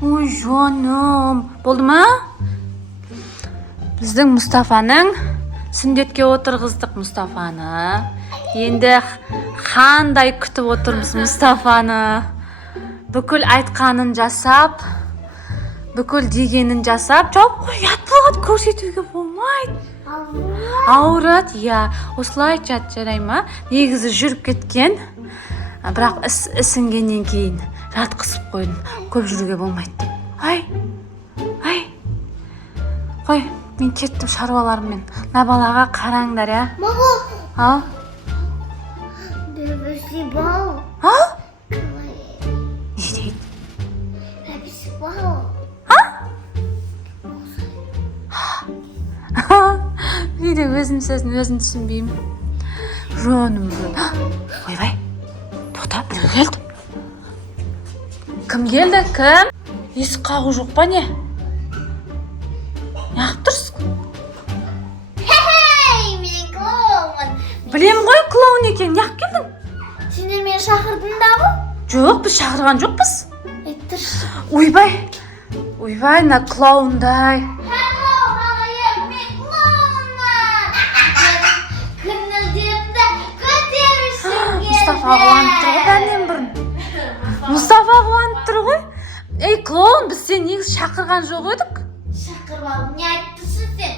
Ой, жаным. Болды ма? Біздің Мұстафаның сүндетке отырғыздық Мұстафаны. Енді қандай күтіп отырмыз Мұстафаны. Бүкіл айтқанын жасап, бүкіл дегенін жасап, жауап қой, ятпылғат көрсетуге болмайды. Ауырат, я. Осылай жат жарай ма? Негізі жүріп кеткен. Бірақ ісінгеннен кейін жатқызып қойдым. Көп жүруге болмайды деп. Ай. Қой, мен кеттім шаруаларыммен. Набалаға қараңдар, я. Мама. Ал? Бебесі бау. Ал? Не дейді? Бебесі бау. Кейде өзім сөзін өзім түсінбеймін. Жоным. Ойбай. Тоқта, біреу келді. Кім келді? Кім? Есік қағу жоқ па не? Неғып тұрсың? Хей, мен клоун. Білем ғой клоун екен. Неғып келдің? Сендер мені шақырдың да ғой? Жоқ, біз шақырған жоқпыз. Тұршы. Ойбай, на клоундай. Мұстафа қуанып тұр ғой бәрінен бұрын. Мұстафа қуанып тұр ғой. Ей, клоун, біз сен негіз шақырған жоқ едік. Шақырмадым, не айттысың сен?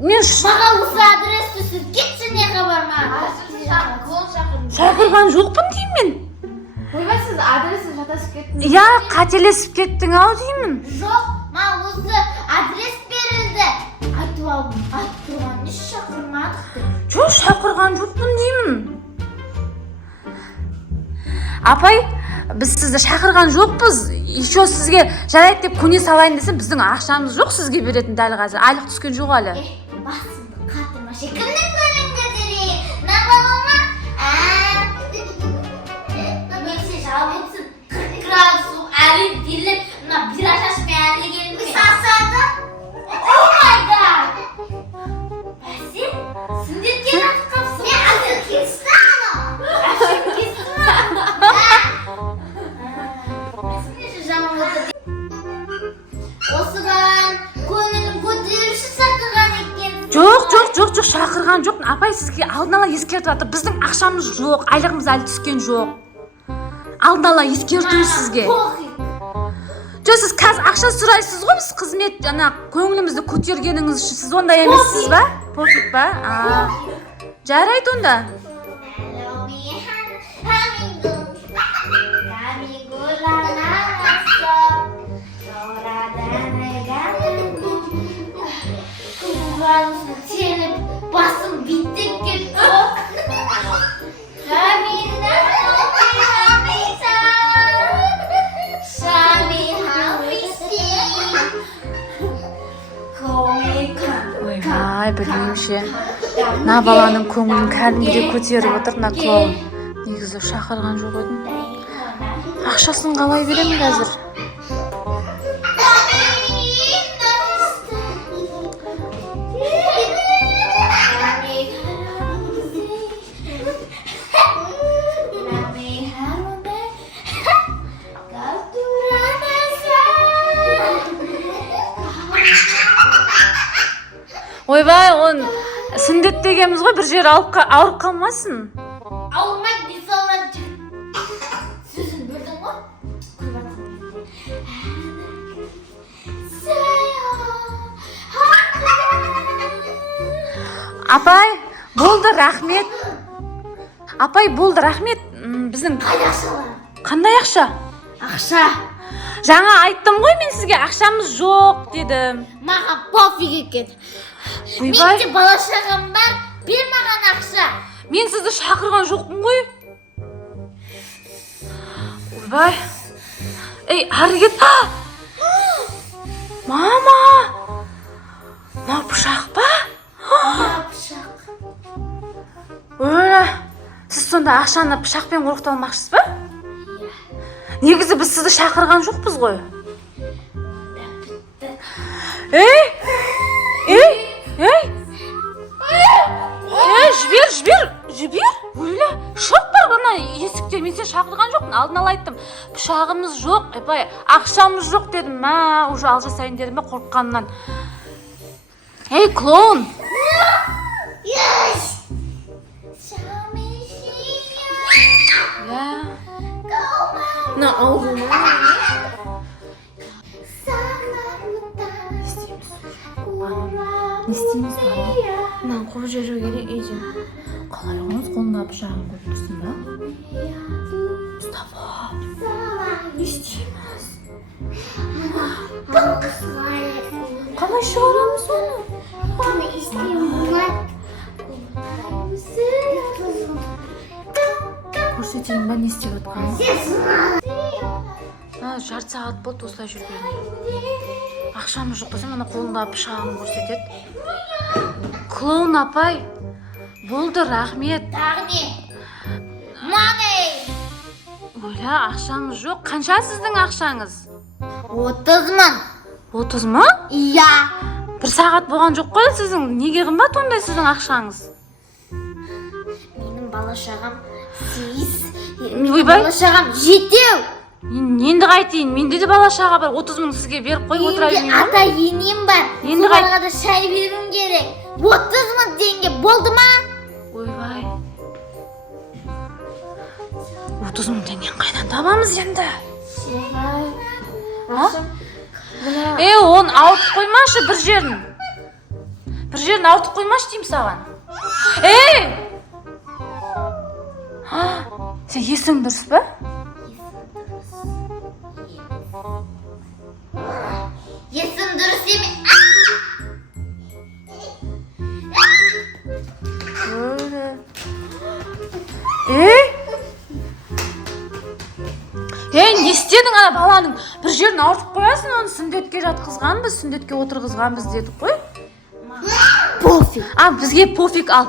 Мен Маған осы адрес түсіп кетші, не хабар ма? шақырған жоқпын деймін мен. Ойбай, сіз адресін жатасып кеттіңіз. Я, қателесіп кеттің ау деймін. Жоқ, маған осы адрес берілді. Айтып алдым, айтып тұрған не шақырмадық деп. Жоқ, шақырған жоқпын деймін. Апай, біз сізді шақырған жоқпыз. Еще сізге жарайды деп көне салайын десем, біздің ақшамыз жоқ сізге беретін дәл қазір. Айлық түскен жоқ әлі. Басымды қатырма, кімнің бөлімді дере? Набалама? Мен сен жалбетсін. 40 градус әріп деліп, мына бира шашпен әлі келіп сасады. О май гад! Бәсен, сүндетке жатып қапсың. Мен әзір кесті ана. Әшім кесті ма? Бәсен неше жаман отыр. Осыған көңілім көтеруші шақырған екен. Жоқ, шақырған жоқпын. Апай, сізге алдын ала ескертіп жатыр. Біздің ақшамыз жоқ, айлығымыз әлі түскен жоқ. Алдын ала ескерту сізге. Жоқ, сіз қазір ақша сұрайсыз ғой, біз қызмет, көңілімізді көтергеніңіз үшін. Сіз ондай емессіз ба? Пофиг ба? Жарайды онда. Басым биттеп кетті. Ойбай, білмеймше. На баланың көңілін кәдімгідей көтеріп отыр, на клоун. Негізі шақырған жоқ едім. Ақшасын қалай беремін қазір? Ойбай, он сүндет дегеніміз ғой, бір жер ауырып қалмасын. Ауырмайды, десе алады жігіт. Сөзін бөлдің ғой? Апай, болды, рахмет. Біздің... Қайда ақшалар? Қандай ақша? Ақша. Жаңа айттым ғой мен сізге, ақшамыз жоқ дедім. Маған пофиг екен. Менде бала шағам бар, бер маған ақша. Мен сізді шақырған жоқпын ғой. Ойбай. Ей, ары кет. Мама! Мына пышақ па? Пышақ. Өлі. Сіз сонда ақшаны пышақпен қорқыта алмақшысыз ба? Негізі біз сізді шақырған жоқпыз ғой. Ей! Жібер! Өлі, шоқ бар ғана ана есікте мен сені шақырған жоқпын, алдын ала айттым. Пышағымыз жоқ, айпай, ақшамыз жоқ дедім. Ма, уже ал жасайын дедім бе қорыққаннан. Ей, клоун! Yes! Я. На аузыма. Не істейміз бала? Мынаны қуып жіберу керек үйден. Қалай оңыз қолында пышағын көріп тұрсың ба? Мұстафа, не істейміз? Қалай шығарамыз оны? Көрсетейін ба не істеп жатқанын? Жарты сағат болды осылай жүргеніне. Ақшамыз жоқ десем, ана қолындағы пышағын көрсетеді. Клоун апай, болды, рахмет. Тағы не? Money! Ойла, ақшамыз жоқ. Қанша сіздің ақшаңыз? 30 мың. 30 ма? Иә. Бір сағат болған жоқ қой сіздің. Неге қымбат ондай сіздің ақшаңыз? Менің бала-шағам 8. Ойбай. Бала-шағам 7. Енді қайтейін, менде де бала-шаға бар. 30 мың сізге беріп қойып отыра Менде бермеймін ба? ата енем бар. Енді қайт. Соларға да шай беруім керек. 30 мың теңге болды ма? Ойбай. 30 мың теңгені қайдан табамыз енді? Оны ауыртып қоймашы бір жерін. Бір жерін ауыртып қоймашы деймін саған. Сен есің дұрыс ба? Есім дұрыс емес. Не істедің ана баланың? Бір жерін ауыртып қоясың, оны сүндетке жатқызғанбыз, сүндетке отырғызғанбыз дедік қой. Пофиг. Бізге пофиг ал.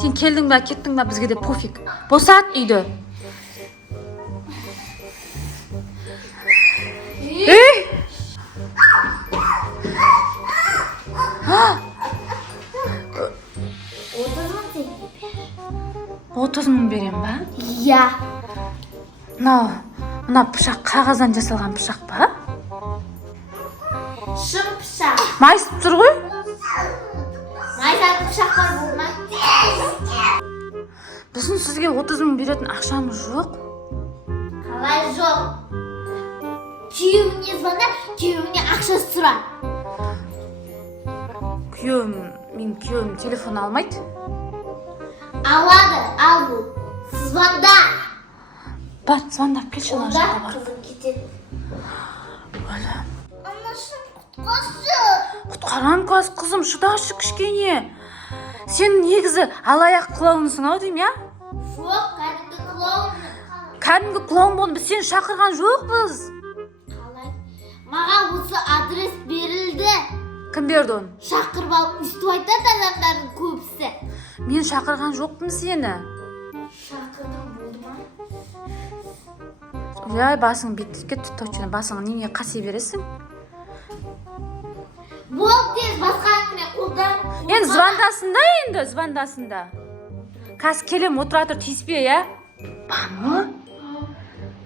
Сен келдің бе, кеттің бе, бізге де пофиг. Босат үйді. Отыз мың берем ба? Иә. Мына пышақ қағаздан жасалған пышақ па? Шын пышақ. Майысып тұр ғой? Майсатын пышақтар болмай. Біздің сізге 30 мың беретін ақшамыз жоқ. Қалай жоқ? Күйеуіне звонда, күйеуіне ақша сұра. Мен күйеуім телефон алмайды. Алады, ал бұл. Звонда. Бар, звондап келші ана жаққа бар. Қызым кетеді. Оля. Анашым құтқаршы. Құтқарам қызым, шыдашы кішкене. Сен негізі алаяқ клоунсың ау деймін, я? Жоқ, кәдімгі клоун. Кәдімгі клоун болдың, біз сені шақырған жоқпыз. Қалай? Маған осы адрес берілді. Кім берді оны? Шақырып алып үстіп айтады адамдардың көбісі. Мен шақырған жоқпын сені. Шақырдым, болды ма? Ой, басың беттікке тұттаучыны, басыңа неге қаси бересің? Бол тез, басқа әңгіме қолдан. Енді звондасында. Қазір келем, отыра тұр, тиіспе, я? Бамы?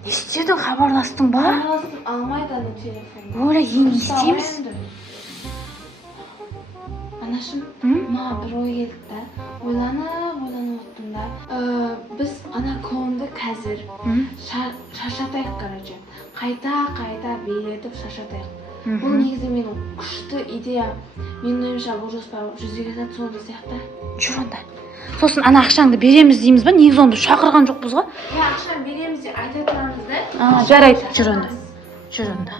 Не істедің, хабарластың ба? Хабарластым, алмайды ана телефон. Оля, не істейміз? Анашым, маған бір ой келді да. Ойланып оттым да. Біз ана клоунды қазір шашатайық, короче. Қайта билетіп шашатайық. Бұл негізі менің күшті идея. Менің ойымша бұл жоспар жүзеге асады сонда сияқты. Жүр онда. Сосын ана ақшаңды береміз дейміз ба? Негізі оны шақырған жоқпыз ғой? Ақшаны береміз деп айта тұрамыз да. Жарайды, жүр онда.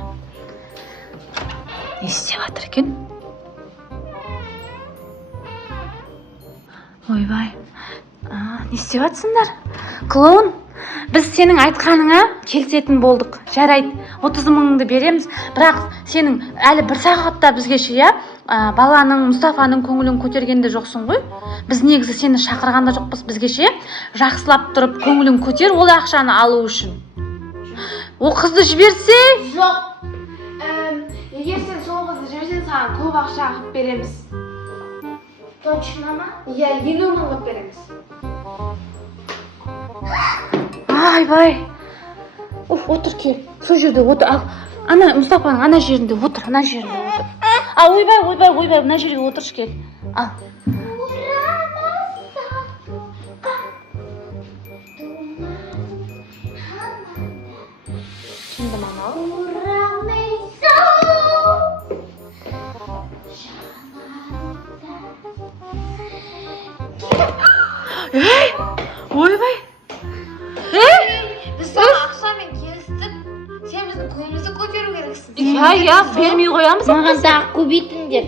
Не істеп жатыр екен? Ойбай. Не істеп жатсыңдар? Клоун, біз сенің айтқаныңа келісетін болдық. Жарайды, 30 мыңыңды береміз. Бірақ сенің әлі бір сағатта бізге ше, баланың, Мұстафаның көңілін көтергенде жоқсың ғой. Біз негізі сені шақырғанда жоқпыз, бізге ше, жақсылап тұрып көңілін көтер, ол ақшаны алу үшін. Ол қызды жіберсе? Жоқ. Егер сен сол қызды жіберсең, саған көп ақша қылып береміз. Точно ма? Иә, 50 мың қылып береміз. Айбай. Отыр кел. Сол жерде отыр. Ана Мұстафаның ана жерінде отыр, ана жерінде отыр. Ойбай, мына жерге отыршы кел. Ал. Şimdi bana Ойбай. Biz sana akşamın kestik. Sen bizim kuyumuzu koyuyor gereksin. Ya, vermей қоямыз. Маған тағы көбейтіңдер.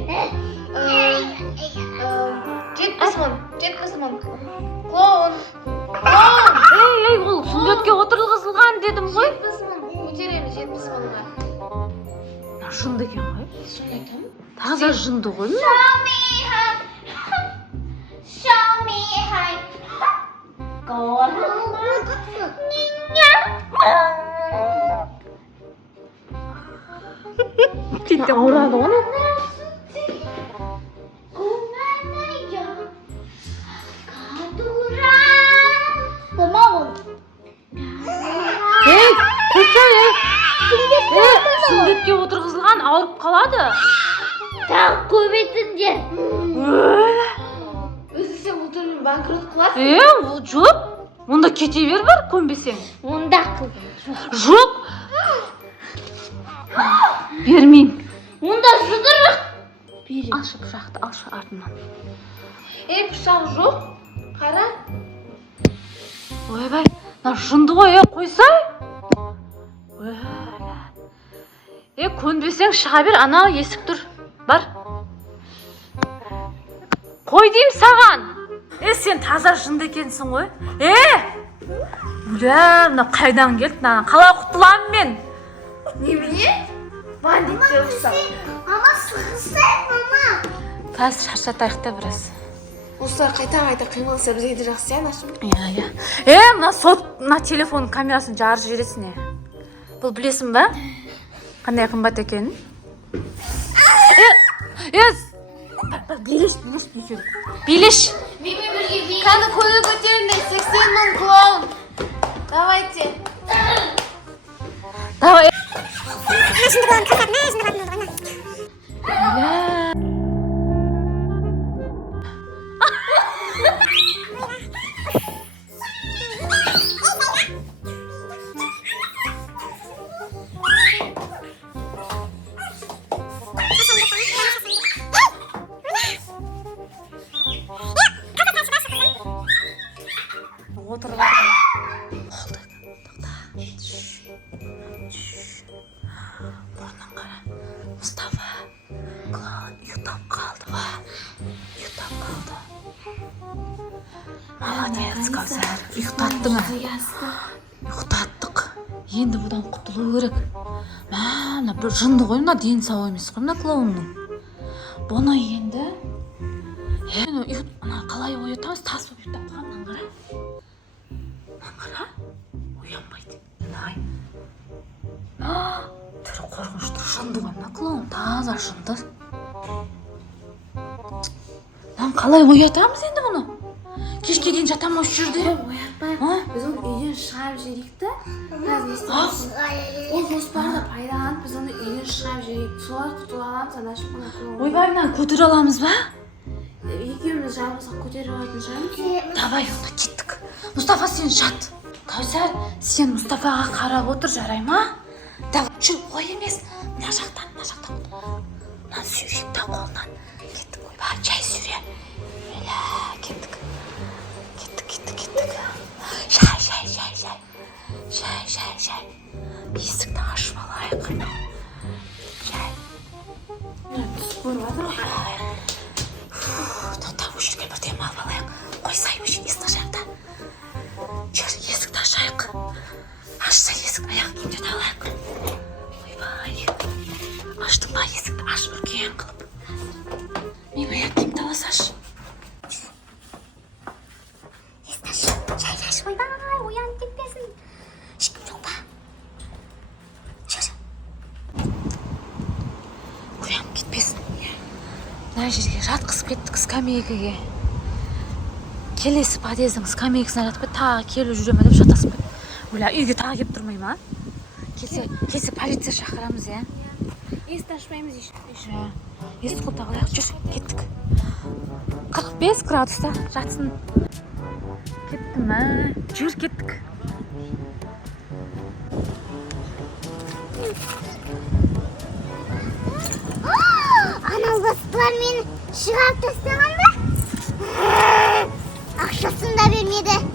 Жетпіс мың. Клоун. Ей, ол сүндетке отырғызылған дедім ғой. 70 мың. Көтереміз 70 мыңға. Жынды екен ғой. Сонда айтамын. Таза жынды ғой. Show me how. Кетті ауырады ғой. Ей, қойса, сүндетке отырғызылған ауырып қалады. Тағы көбейтіңдер. Өзі сен бұл түрін банкрот қыласың. Ол жоқ. Онда кете бер бар, көнбесең. Онда қыл. Жоқ. Бермеймін. Онда жұдырық. Алшы пышақты, алшы артынан. Пышақ жоқ. Қара. Ойбай, жынды ғой, қойсай. Көнбесең шыға бер, анау есік тұр. Бар. Қой дейм саған. Сен таза жынды екенсің ғой. Мына қайдан келді? Қалай құтыламын мен? Немене? Бандитке ұқсап. Мама сығысай, мама. Қазір шаршатайық та біраз. Осылар қайта қимылса бізге де жақсы анашым. Мына телефон камерасын жарып жібересің. Бұл білесің ба? Қандай қымбат екенін? Билеш. Менімен бірге кәні көйлі көтеріңдер 80 мың клоун. Давайте. Давай. Отырып Бұрнын қара. Мұстафа, клоун ұйықтап қалды ва. Молодец, Кәусар. Ұйықтаттың. Ұйықтаттық. Енді бұдан құтылу керек. Мына бір жынды ғой, мына дені сау емес қой, мына клоунның. Бұны енді қалай оятамыз, тас болып ұйықтап қалған. Қара. Оянбайды. Түрі қорқынышты жынды ғой, мына клоун. Таза жынды. Қалай оятамыз енді бұны? Кешке дейін жатам осы жерде. Оятпайық. Біз оны үйден шығарып жіберейік та. Ол жоспарды пайдаланып біз оны үйден шығарып жіберейік. Солай құтыла аламыз анашым мына клоун. Ойбай, көтере аламыз ба? Екеуміз жалғызақ көтеріп алатын шығармыз. Давай, онда кеттік. Мұстафа, сен жат. Кәусар, сен Мұстафаға қарап отыр, жарай ма? Давай, жүр, ой емес. Мына жақтан. Мына сүйрек та қолынан. Кеттік, ойбай, жай сүйре. Кеттік. Жай. Есікті ашып алайық. Жай. Көріп жатыр ғой. Осы жерге бір дем алып алайық. Қойсайым үшін есікті ашайық та. Жүр, есікті ашайық. Ашса есік, аяқ киімдерді алайық. Ойбай. Аштың ба есікті? Аш, үлкен қылып. Мен аяқ киімді аласашы. Жай, ойбай, оянып кетпесін. Ешкім жоқ па? Жүр. Оянып кетпесін. Мына жерге жатқызып кеттік скамейкаге. келесі подъездің скамейкасына жатып тағы келіп жүреме деп шатасып ойла үйге тағы келіп тұрмаймын а келсе полиция шақырамыз иә Есікті ашпаймыз еще. есік құлта қояйық жүр кеттік 45 градуста жатсын кеттім ма жүр кеттік Анау бастылар мені шығарып тастаған ба? Ақшасын да бермеді.